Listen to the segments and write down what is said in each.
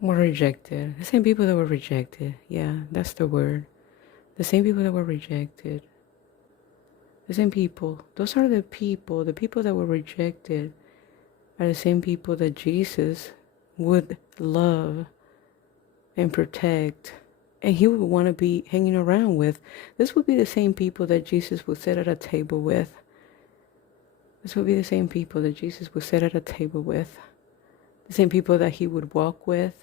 were rejected. The same people that were rejected. Yeah, that's the word. The same people that were rejected. The same people. Those are the people that were rejected are the same people that Jesus would love and protect, and he would want to be hanging around with. This would be the same people that Jesus would sit at a table with. This would be the same people that Jesus would sit at a table with. The same people that he would walk with,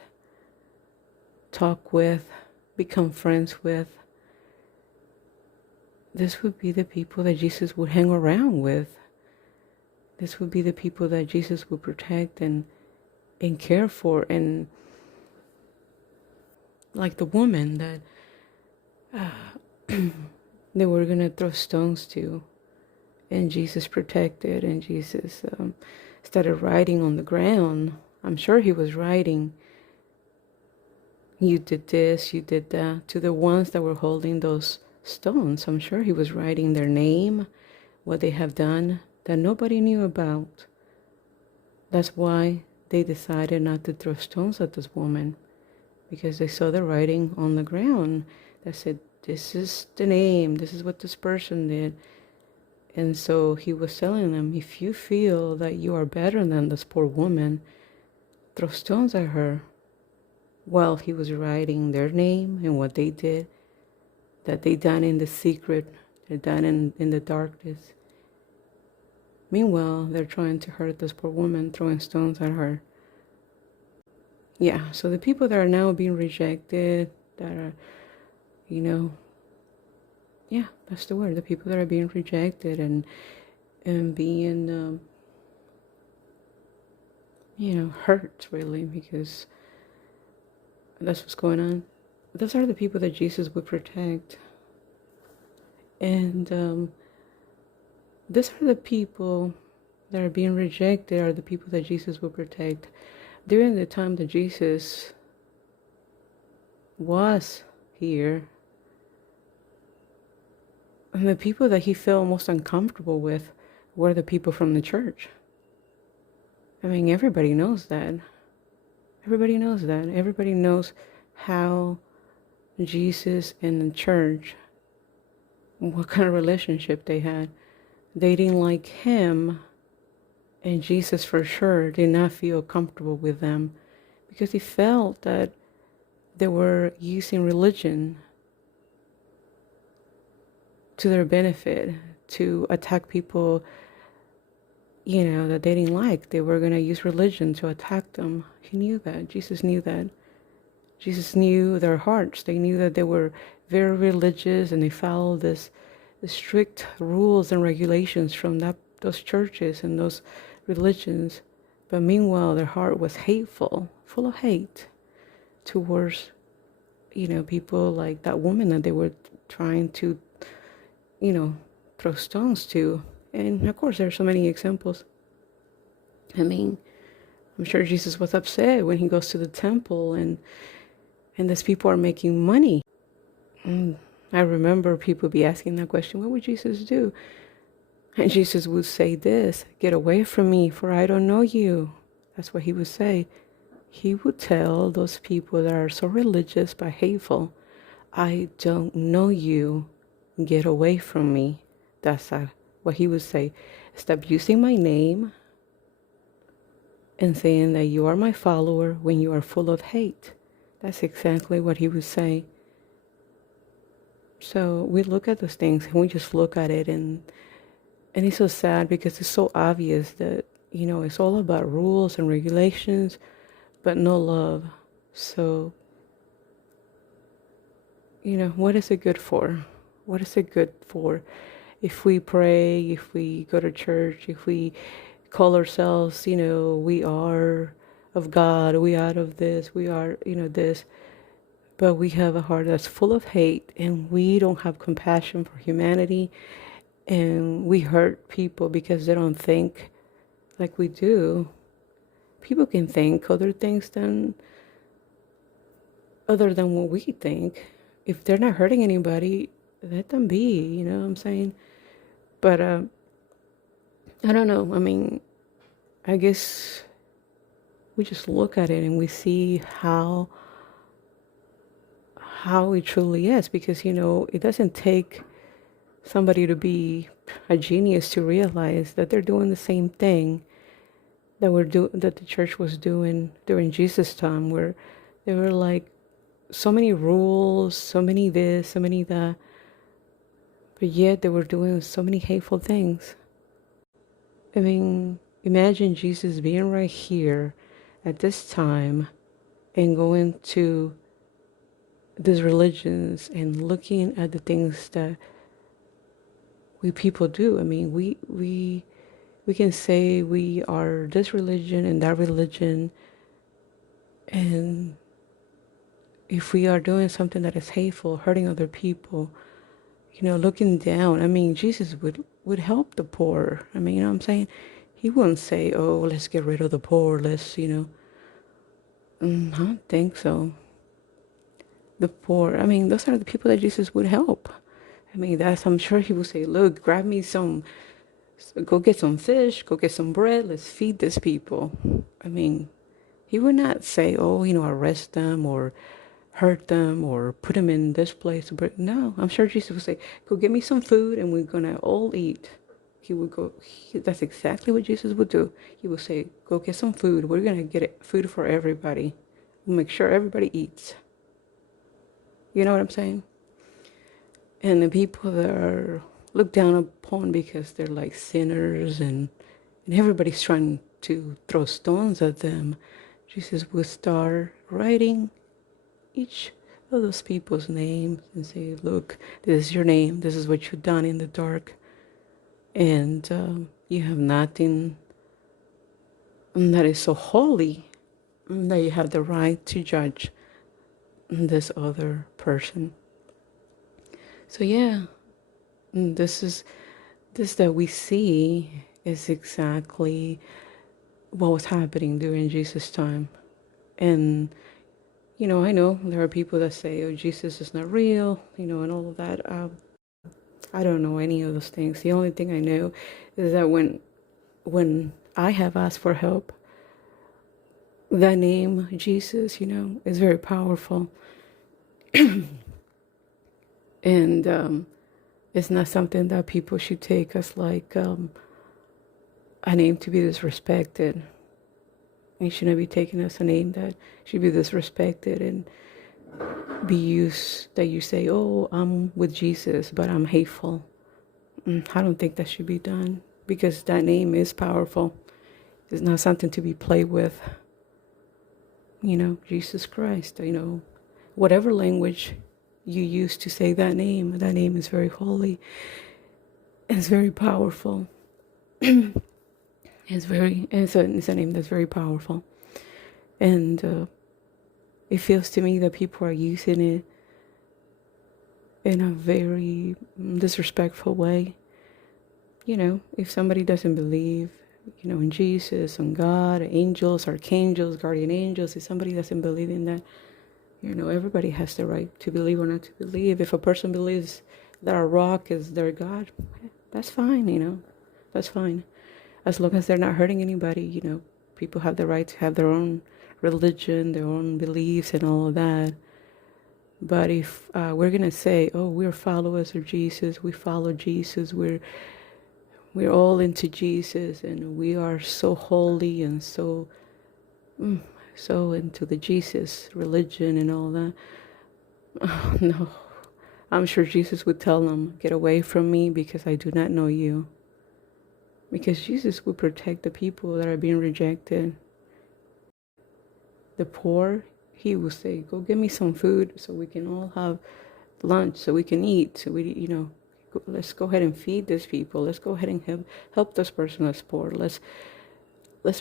talk with, become friends with. This would be the people that Jesus would hang around with. This would be the people that Jesus would protect and care for. And like the woman that they were going to throw stones to, and Jesus protected, and Jesus started writing on the ground. I'm sure he was writing, you did this, you did that, to the ones that were holding those stones. I'm sure he was writing their name, what they have done that nobody knew about. That's why they decided not to throw stones at this woman, because they saw the writing on the ground that said, this is the name, this is what this person did. And so he was telling them, if you feel that you are better than this poor woman, throw stones at her. While he was writing their name and what they did, that they done in the secret, they're done in the darkness. Meanwhile, they're trying to hurt this poor woman, throwing stones at her. Yeah, so the people that are now being rejected, that are, yeah, that's the word. The people that are being rejected and being, hurt really, because that's what's going on. Those are the people that Jesus would protect. And these are the people that are being rejected, are the people that Jesus would protect. During the time that Jesus was here, and the people that he felt most uncomfortable with were the people from the church. I mean, everybody knows that. Everybody knows that. Everybody knows how Jesus and the church, what kind of relationship they had. They didn't like him, and Jesus for sure did not feel comfortable with them, because he felt that they were using religion to their benefit, to attack people, that they didn't like. They were going to use religion to attack them. He knew that. Jesus knew that. Jesus knew their hearts. They knew that they were very religious, and they followed the strict rules and regulations from those churches and those religions. But meanwhile, their heart was hateful, full of hate towards, people like that woman that they were trying to, throw stones to. And of course, there are so many examples. I mean, I'm sure Jesus was upset when he goes to the temple and these people are making money. And I remember people be asking that question, what would Jesus do? And Jesus would say this, get away from me, for I don't know you. That's what he would say. He would tell those people that are so religious but hateful, I don't know you, get away from me. That's what he would say. Stop using my name and saying that you are my follower when you are full of hate. That's exactly what he would say. So we look at those things and we just look at it, and it's so sad because it's so obvious that, it's all about rules and regulations, but no love. So, what is it good for? What is it good for? If we pray, if we go to church, if we call ourselves, we are of God, we are of this, we are, this, but we have a heart that's full of hate, and we don't have compassion for humanity, and we hurt people because they don't think like we do. People can think other things other than what we think. If they're not hurting anybody, let them be, you know what I'm saying? But I don't know. I mean, I guess we just look at it and we see how it truly is, because it doesn't take somebody to be a genius to realize that they're doing the same thing that the church was doing during Jesus' time, where there were like so many rules, so many this, so many that, but yet they were doing so many hateful things. I mean, imagine Jesus being right here at this time and going to these religions and looking at the things that we people do. I mean, we can say we are this religion and that religion, and if we are doing something that is hateful, hurting other people, looking down. I mean, Jesus would help the poor. I mean, you know what I'm saying? He wouldn't say, "Oh, let's get rid of the poor. I don't think so. The poor. I mean, those are the people that Jesus would help. I mean, I'm sure he would say, "Look, grab me go get some fish, go get some bread. Let's feed these people." I mean, he would not say, "Oh, arrest them or hurt them or put them in this place." But no, I'm sure Jesus would say, "Go get me some food and we're gonna all eat." He would go, that's exactly what Jesus would do. He would say, "Go get some food. We're gonna food for everybody. We'll make sure everybody eats." You know what I'm saying? And the people that are looked down upon because they're like sinners, and everybody's trying to throw stones at them, Jesus would start writing each of those people's names and say, "Look, this is your name. This is what you've done in the dark. And you have nothing that is so holy that you have the right to judge this other person." So yeah, this that we see is exactly what was happening during Jesus' time. And I know there are people that say, "Oh, Jesus is not real," and all of that. I don't know any of those things. The only thing I know is that when I have asked for help, that name Jesus, is very powerful, and it's not something that people should take as like a name to be disrespected. It shouldn't be taken as a name that should be disrespected and be used, that you say, "Oh, I'm with Jesus, but I'm hateful." I don't think that should be done, because that name is powerful. It's not something to be played with. Jesus Christ, whatever language you use to say that name is very holy. It's very powerful. It's a name that's very powerful. And it feels to me that people are using it in a very disrespectful way. If somebody doesn't believe, in Jesus, on God, angels, archangels, guardian angels, if somebody doesn't believe in that, everybody has the right to believe or not to believe. If a person believes that a rock is their God, that's fine, that's fine. As long as they're not hurting anybody, people have the right to have their own religion, their own beliefs and all of that. But if we're going to say, "Oh, we're followers of Jesus, we follow Jesus, we're all into Jesus, and we are so holy and so into the Jesus religion and all that," oh, no, I'm sure Jesus would tell them, "Get away from me, because I do not know you." Because Jesus would protect the people that are being rejected. The poor, he will say, "Go get me some food so we can all have lunch, so we can eat, so let's go ahead and feed these people. Let's go ahead and help this person that's poor. Let's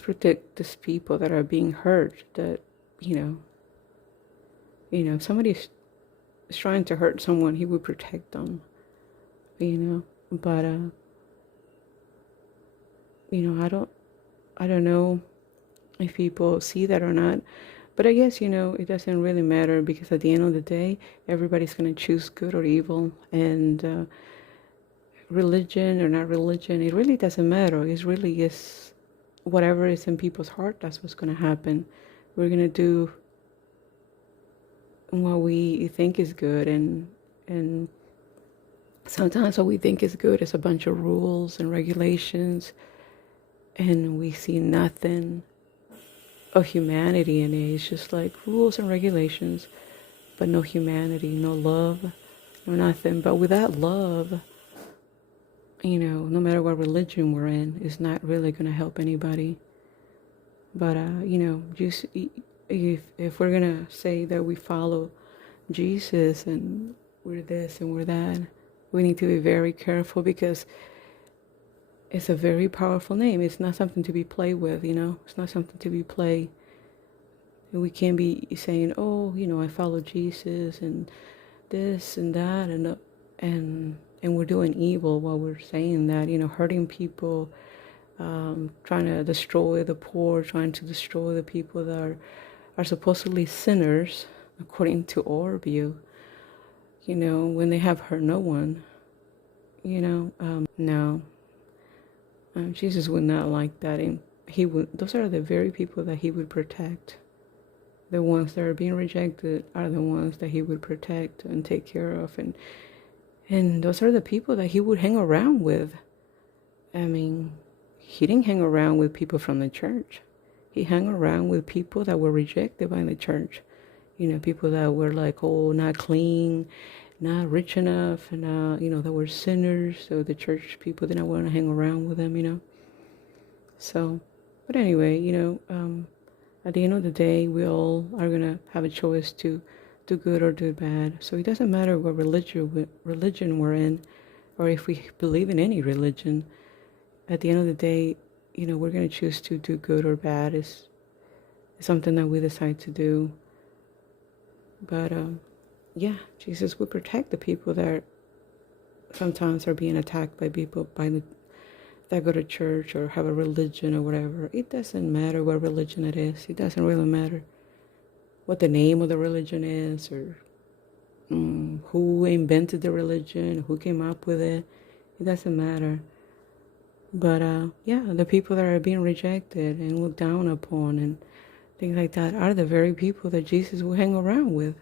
protect these people that are being hurt." That if somebody's trying to hurt someone, he would protect them. But I don't know if people see that or not. But I guess, it doesn't really matter, because at the end of the day, everybody's going to choose good or evil. And religion or not religion, it really doesn't matter. It really is whatever is in people's heart, that's what's going to happen. We're going to do what we think is good, and sometimes what we think is good is a bunch of rules and regulations, and we see nothing of humanity in it. It's just like rules and regulations, but no humanity, no love, no nothing. But without love, no matter what religion we're in, it's not really going to help anybody. But just if we're gonna say that we follow Jesus and we're this and we're that, we need to be very careful, because it's a very powerful name. It's not something to be played with. It's not something to be played. We can't be saying, oh, I follow Jesus and this and that, and we're doing evil while we're saying that, hurting people, trying to destroy the poor, trying to destroy the people that are supposedly sinners, according to our view, when they have hurt no one, no. Jesus would not like that, and those are the very people that he would protect. The ones that are being rejected are the ones that he would protect and take care of, and those are the people that he would hang around with. I mean, he didn't hang around with people from the church. He hung around with people that were rejected by the church. People that were like, oh, not clean, not rich enough, and that were sinners. So the church people didn't want to hang around with them. So, but anyway, at the end of the day, we all are gonna have a choice to do good or do bad. So it doesn't matter what religion we're in, or if we believe in any religion. At the end of the day, we're gonna choose to do good or bad. Is something that we decide to do. But yeah, Jesus would protect the people that sometimes are being attacked by people that go to church or have a religion or whatever. It doesn't matter what religion it is. It doesn't really matter what the name of the religion is, or who invented the religion, who came up with it. It doesn't matter. But yeah, the people that are being rejected and looked down upon and things like that are the very people that Jesus will hang around with.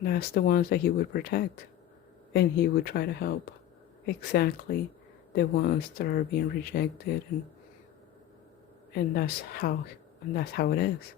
That's the ones that he would protect, and he would try to help. Exactly the ones that are being rejected, and that's how it is.